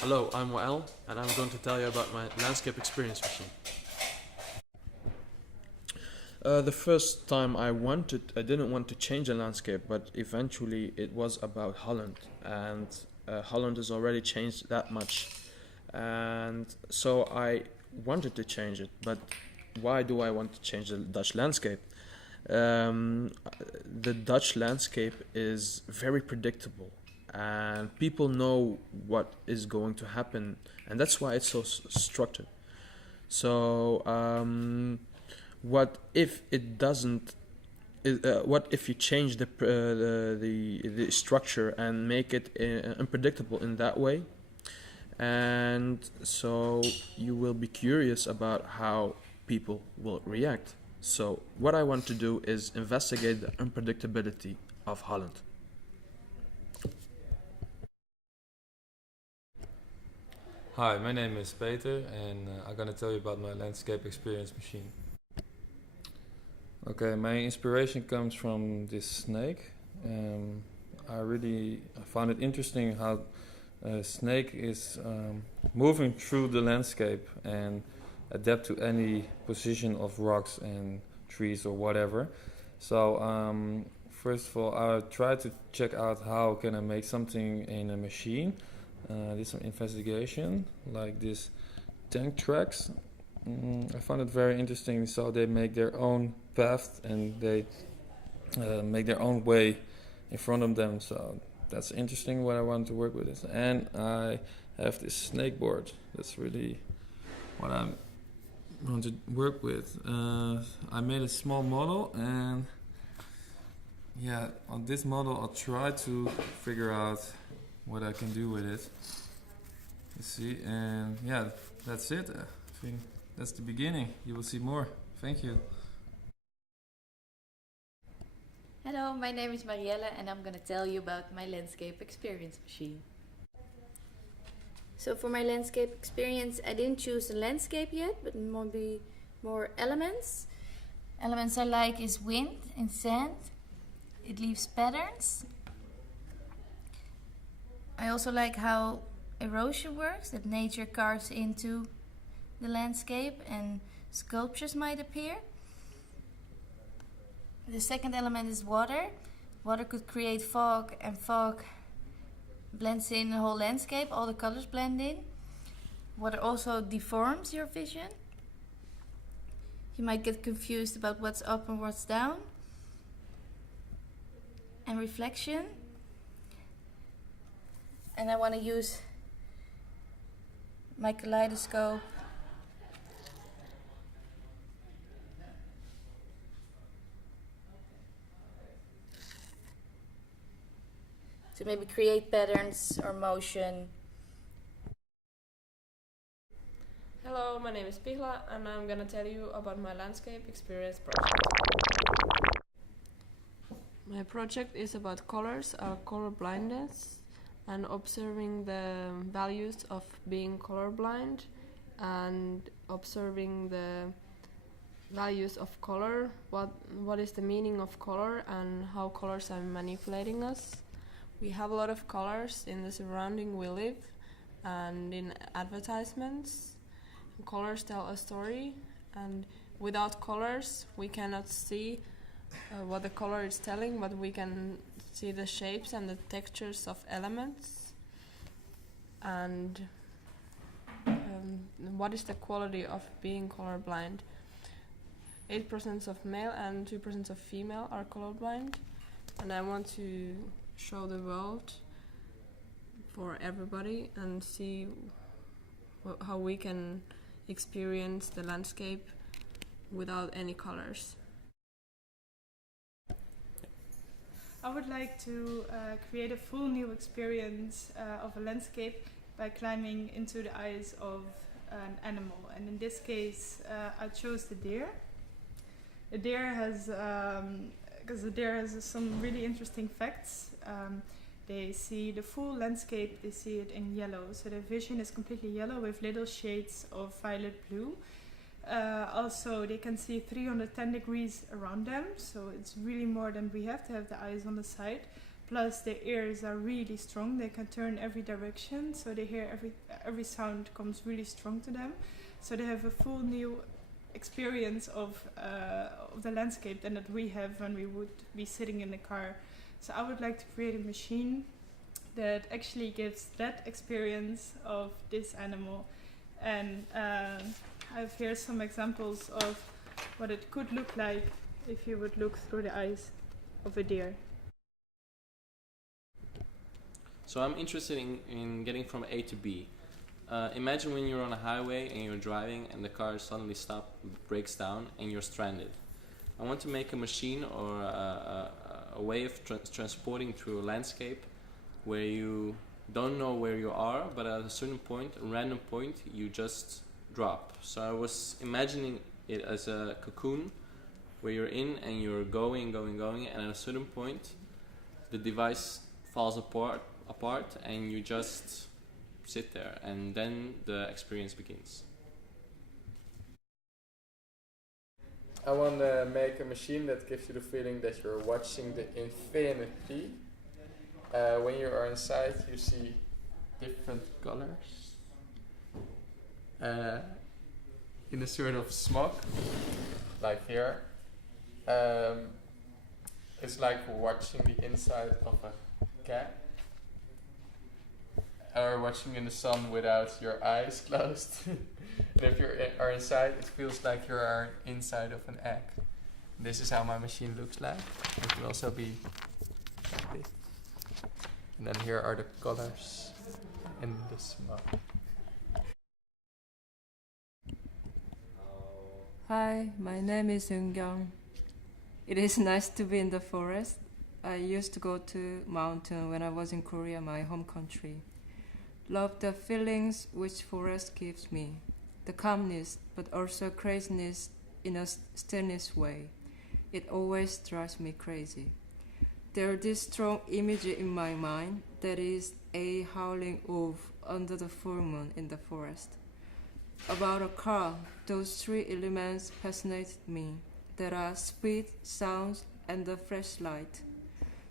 Hello, I'm Melle, and I'm going to tell you about my landscape experience machine. The first time I didn't want to change the landscape, but eventually it was about Holland, and Holland has already changed that much, and so I wanted to change it. But why do I want to change the Dutch landscape? Um, the Dutch landscape is very predictable, and people know what is going to happen, and that's why it's so structured. So, what if it doesn't? What if you change the structure and make it unpredictable in that way? And so you will be curious about how people will react. So, what I want to do is investigate the unpredictability of Holland. Hi, my name is Peter and I'm gonna tell you about my landscape experience machine. Okay, my inspiration comes from this snake. I found it interesting how a snake is moving through the landscape and adapt to any position of rocks and trees or whatever. So first of all, I tried to check out how can I make something in a machine. Did some investigation like this tank tracks. I found it very interesting. So they make their own path and they make their own way in front of them. So that's interesting. What I want to work with is, and I have this snake board. That's really what I want to work with. I made a small model, and yeah, on this model I'll try to figure out what I can do with it. You see, and yeah, that's it. I think that's the beginning. You will see more. Thank you. Hello, my name is Marielle and I'm going to tell you about my landscape experience machine. So for my landscape experience, I didn't choose a landscape yet, but maybe more elements. Elements I like is wind and sand. It leaves patterns. I also like how erosion works, that nature carves into the landscape and sculptures might appear. The second element is water. Water could create fog, and fog blends in the whole landscape, all the colors blend in. Water also deforms your vision. You might get confused about what's up and what's down. And reflection. And I want to use my kaleidoscope to maybe create patterns or motion. Hello, my name is Pigla and I'm gonna tell you about my landscape experience project. My project is about colors, color blindness, and observing the values of being colorblind and observing the values of color, what is the meaning of color and how colors are manipulating us. We have a lot of colors in the surrounding we live and in advertisements. Colors tell a story, and without colors we cannot see what the color is telling, but we can see the shapes and the textures of elements. And what is the quality of being colorblind? 8% of male and 2% of female are colorblind, and I want to show the world for everybody and see how we can experience the landscape without any colors. I would like to create a full new experience of a landscape by climbing into the eyes of an animal, and in this case I chose the deer. The deer has because the deer has some really interesting facts. They see the full landscape, they see it in yellow, so their vision is completely yellow with little shades of violet blue. Also, they can see 310 degrees around them, so it's really more than we have to have the eyes on the side. Plus, their ears are really strong. They can turn every direction, so they hear every sound comes really strong to them. So they have a full new experience of the landscape than that we have when we would be sitting in the car. So I would like to create a machine that actually gives that experience of this animal. And I have here some examples of what it could look like if you would look through the eyes of a deer. So I'm interested in getting from A to B. Imagine when you're on a highway and you're driving and the car suddenly breaks down and you're stranded. I want to make a machine or a way of transporting through a landscape where you don't know where you are, but at a certain point, a random point, you just drop. So I was imagining it as a cocoon where you're in and you're going, and at a certain point, the device falls apart and you just sit there, and then the experience begins. I want to make a machine that gives you the feeling that you're watching the infinity. When you are inside, you see different colors in a sort of smog, like here. It's like watching the inside of a cat, or watching in the sun without your eyes closed. And if you are inside, it feels like you are inside of an egg. This is how my machine looks like. It will also be like this. And then here are the colors in the smog. Hi, my name is Young. It is nice to be in the forest. I used to go to mountain when I was in Korea, my home country. Love the feelings which forest gives me. The calmness, but also craziness in a stillness way. It always drives me crazy. There is this strong image in my mind that is a howling wolf under the full moon in the forest. About a car, those three elements fascinated me. There are speed, sounds, and the flashlight.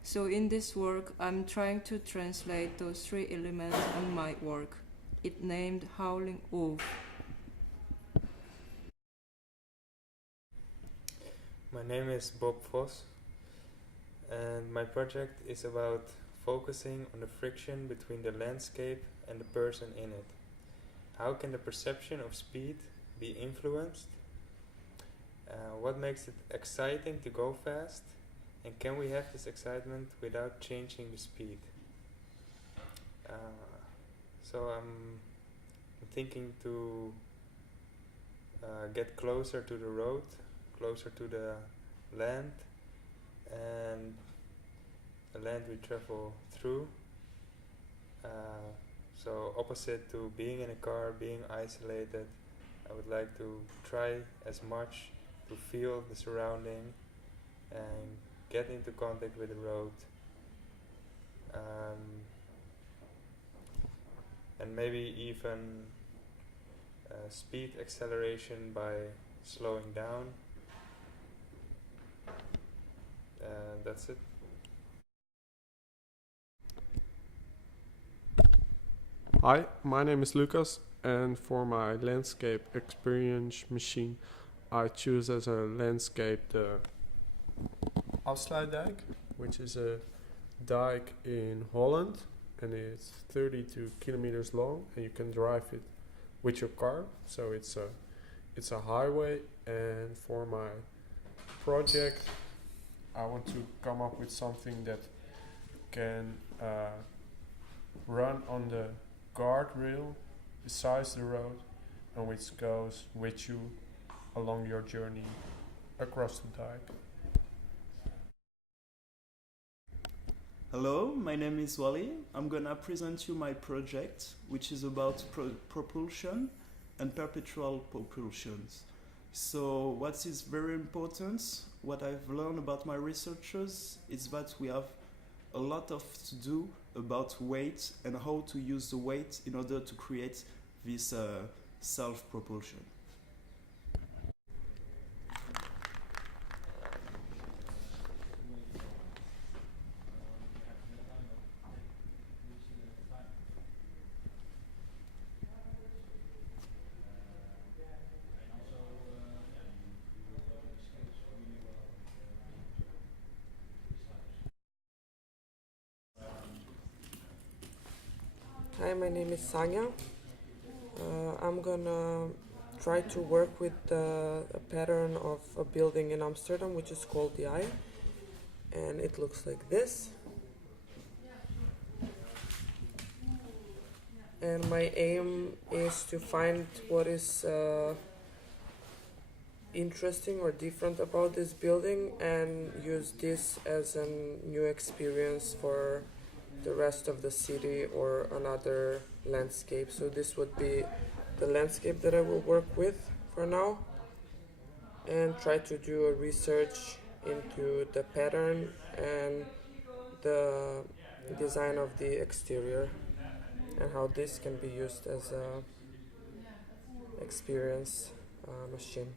So in this work, I'm trying to translate those three elements on my work. It named Howling Wolf. My name is Bob Vos, and my project is about focusing on the friction between the landscape and the person in it. How can the perception of speed be influenced? What makes it exciting to go fast? And can we have this excitement without changing the speed? So I'm thinking to get closer to the road, closer to the land, and the land we travel through. So opposite to being in a car, being isolated, I would like to try as much to feel the surrounding and get into contact with the road. And maybe even speed acceleration by slowing down. That's it. Hi, my name is Lucas, and for my landscape experience machine, I choose as a landscape the Afsluitdijk, which is a dike in Holland, and it's 32 kilometers long, and you can drive it with your car. So it's a highway, and for my project, I want to come up with something that can run on the guardrail besides the road, and which goes with you along your journey across the dike. Hello, my name is Wally. I'm gonna present you my project, which is about propulsion and perpetual propulsions. So what is very important, what I've learned about my researchers, is that we have a lot of to do about weight and how to use the weight in order to create this self-propulsion. my name is Sanya. I'm gonna try to work with a pattern of a building in Amsterdam which is called the Eye, and it looks like this. And my aim is to find what is interesting or different about this building and use this as a new experience for the rest of the city or another landscape. So this would be the landscape that I will work with for now, and try to do a research into the pattern and the design of the exterior and how this can be used as a experience machine.